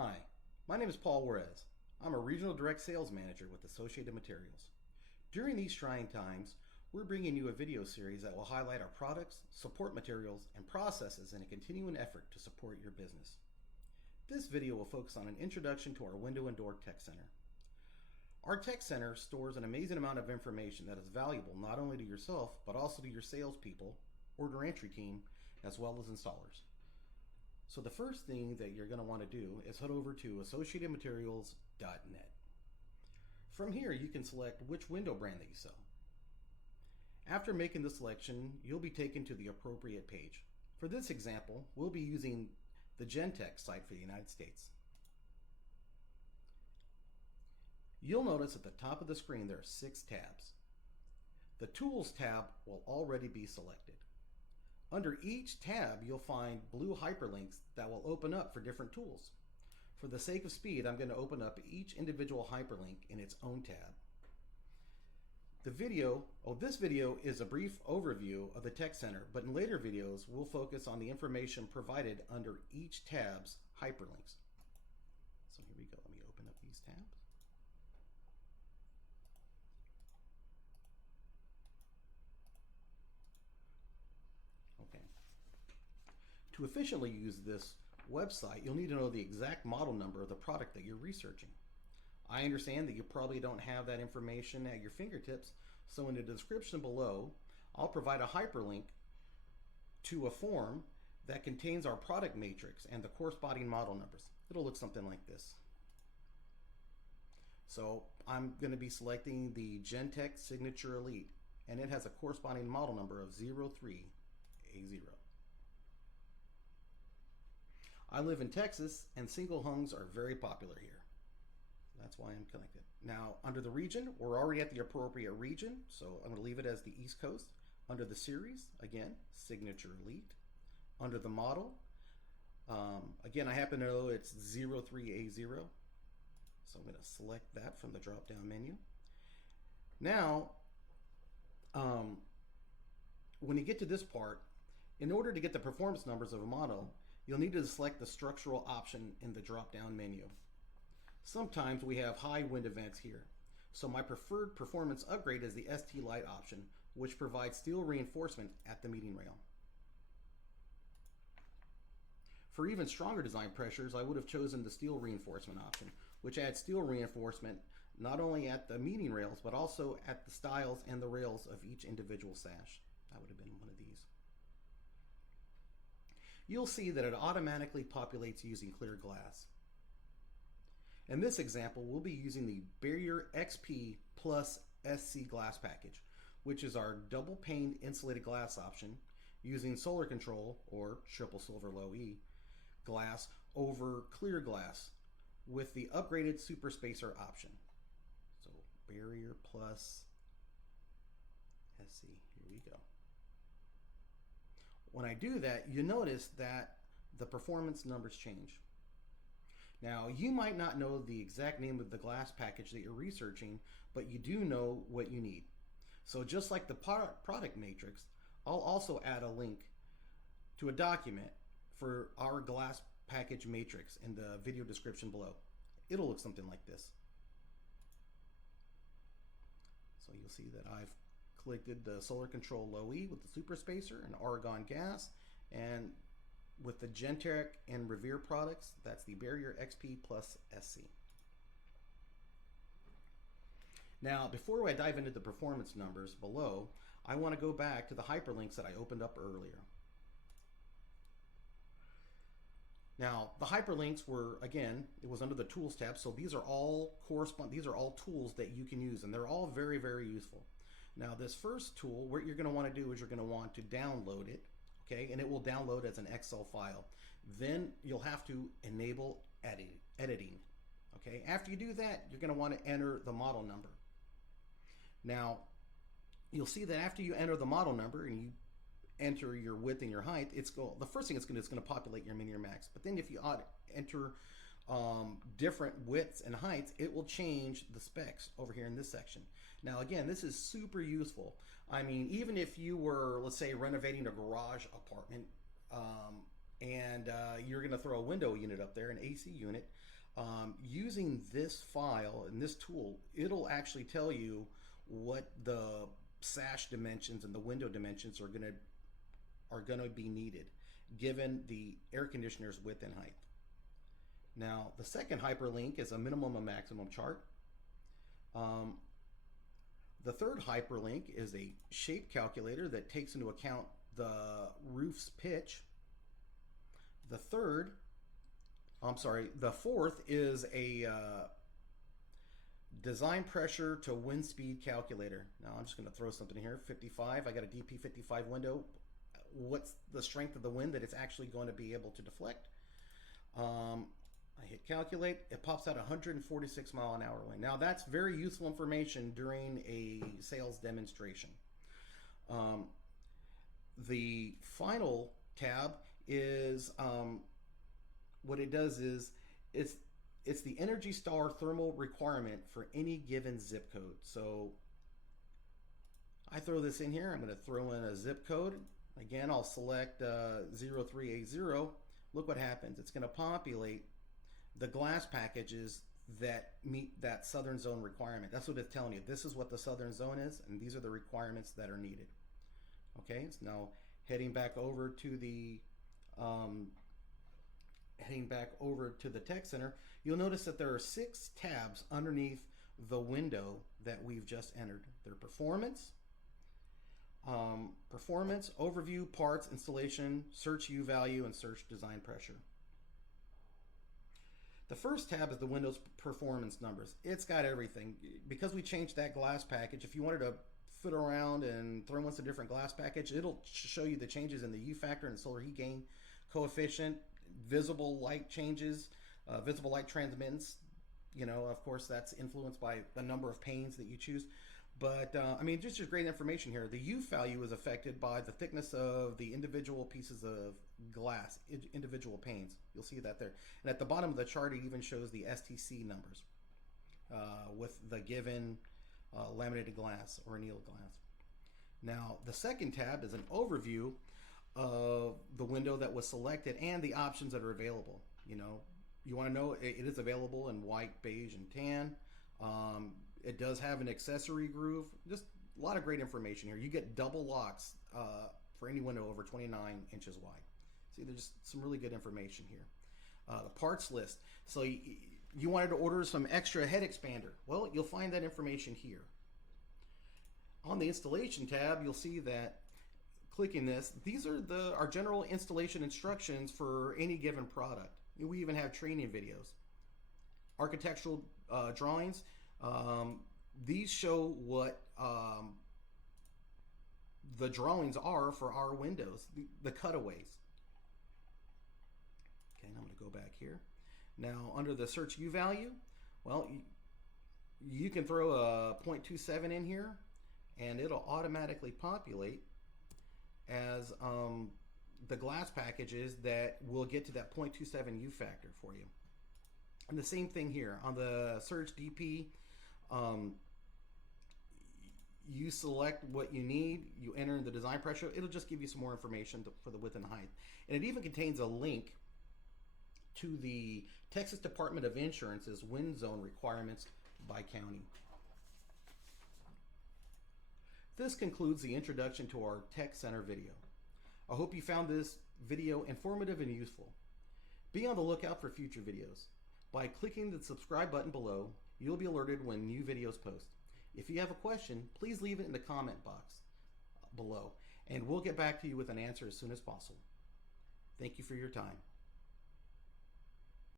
Hi, my name is Paul Juarez. I'm a Regional Direct Sales Manager with Associated Materials. During these trying times, we're bringing you a video series that will highlight our products, support materials, and processes in a continuing effort to support your business. This video will focus on an introduction to our Window and Door Tech Center. Our Tech Center stores an amazing amount of information that is valuable not only to yourself, but also to your salespeople, order entry team, as well as installers. So the first thing that you're going to want to do is head over to associatedmaterials.net. From here, you can select which window brand that you sell. After making the selection, you'll be taken to the appropriate page. For this example, we'll be using the Gentex site for the United States. You'll notice at the top of the screen there are 6 tabs. The Tools tab will already be selected. Under each tab, you'll find blue hyperlinks that will open up for different tools. For the sake of speed, I'm going to open up each individual hyperlink in its own tab. This video is a brief overview of the Tech Center, but in later videos, we'll focus on the information provided under each tab's hyperlinks. So here we go. Let me open up these tabs. Okay. To efficiently use this website, you'll need to know the exact model number of the product that you're researching. I understand that you probably don't have that information at your fingertips, so in the description below, I'll provide a hyperlink to a form that contains our product matrix and the corresponding model numbers. It'll look something like this. So I'm going to be selecting the Gentex Signature Elite, and it has a corresponding model number of 03A0. I live in Texas, and single hungs are very popular here. That's why I'm connected. Now, under the region, we're already at the appropriate region, so I'm going to leave it as the East Coast. Under the series, again, Signature Elite. Under the model, again, I happen to know it's 03A0, so I'm going to select that from the drop-down menu. Now, when you get to this part, in order to get the performance numbers of a model, you'll need to select the structural option in the drop-down menu. Sometimes we have high wind events here, so my preferred performance upgrade is the ST Lite option, which provides steel reinforcement at the meeting rail. For even stronger design pressures, I would have chosen the steel reinforcement option, which adds steel reinforcement not only at the meeting rails, but also at the stiles and the rails of each individual sash. That would have been one of these. You'll see that it automatically populates using clear glass. In this example, we'll be using the Barrier XP Plus SC glass package, which is our double pane insulated glass option using solar control or triple silver low E glass over clear glass with the upgraded super spacer option. So Barrier Plus SC, here we go. When I do that, you notice that the performance numbers change. Now, you might not know the exact name of the glass package that you're researching, but you do know what you need. So just like the product matrix, I'll also add a link to a document for our glass package matrix in the video description below. It'll look something like this. So you'll see that I've selected the solar control low E with the super spacer and argon gas, and with the Gentex and Revere products, that's the Barrier XP Plus SC. Now, before I dive into the performance numbers below, I want to go back to the hyperlinks that I opened up earlier. Now, the hyperlinks were, again, it was under the Tools tab, so these are all tools that you can use, and they're all very, very useful. Now, this first tool, what you're going to want to do is you're going to want to download it, okay, and it will download as an Excel file. Then you'll have to enable editing, okay. After you do that, you're going to want to enter the model number. Now, you'll see that after you enter the model number and you enter your width and your height, the first thing it's going to populate your min, your max. But then if you enter different widths and heights, it will change the specs over here in this section. Now again, this is super useful. I mean, even if you were, let's say, renovating a garage apartment, and you're going to throw a window unit up there, an AC unit. Using this file and this tool, it'll actually tell you what the sash dimensions and the window dimensions are going to be needed given the air conditioner's width and height. Now, the second hyperlink is a minimum and maximum chart. The third hyperlink is a shape calculator that takes into account the roof's pitch. The fourth is a design pressure to wind speed calculator. Now I'm just going to throw something in here. 55, I got a DP55 window. What's the strength of the wind that it's actually going to be able to deflect? I hit calculate, it pops out 146 mile an hour wind. Now that's very useful information during a sales demonstration. The final tab is what it does is it's the Energy Star thermal requirement for any given zip code. So I throw this in here. I'm going to throw in a zip code. Again, I'll select 0380. Look what happens. It's going to populate the glass packages that meet that southern zone requirement. That's what it's telling you. This is what the southern zone is, and these are the requirements that are needed. Okay, so now heading back over to the tech center, you'll notice that there are 6 tabs underneath the window that we've just entered. They're performance, overview, parts, installation, search U value, and search design pressure. The first tab is the Windows performance numbers. It's got everything. Because we changed that glass package, if you wanted to foot around and throw in some different glass package, it'll show you the changes in the U factor and solar heat gain coefficient, visible light changes, visible light transmittance. You know, of course, that's influenced by the number of panes that you choose. But, I mean, just great information here. The U value is affected by the thickness of the individual pieces of glass, individual panes. You'll see that there. And at the bottom of the chart, it even shows the STC numbers with the given laminated glass or annealed glass. Now, the second tab is an overview of the window that was selected and the options that are available. You know, you want to know it is available in white, beige, and tan. It does have an accessory groove. Just a lot of great information here. You get double locks for any window over 29 inches wide. See, there's just some really good information here. The parts list. So you wanted to order some extra head expander. Well, you'll find that information here. On the installation tab, you'll see that clicking this, these are our general installation instructions for any given product. We even have training videos. Architectural drawings. These show what the drawings are for our windows, the cutaways. Okay, and I'm going to go back here. Now, under the search U value, well, you can throw a 0.27 in here, and it'll automatically populate as the glass packages that will get to that 0.27 U factor for you. And the same thing here on the search DP. You select what you need, you enter the design pressure, it'll just give you some more information for the width and height. And it even contains a link to the Texas Department of Insurance's wind zone requirements by county. This concludes the introduction to our Tech Center video. I hope you found this video informative and useful. Be on the lookout for future videos. By clicking the subscribe button below, you'll be alerted when new videos post. If you have a question, please leave it in the comment box below, and we'll get back to you with an answer as soon as possible. Thank you for your time.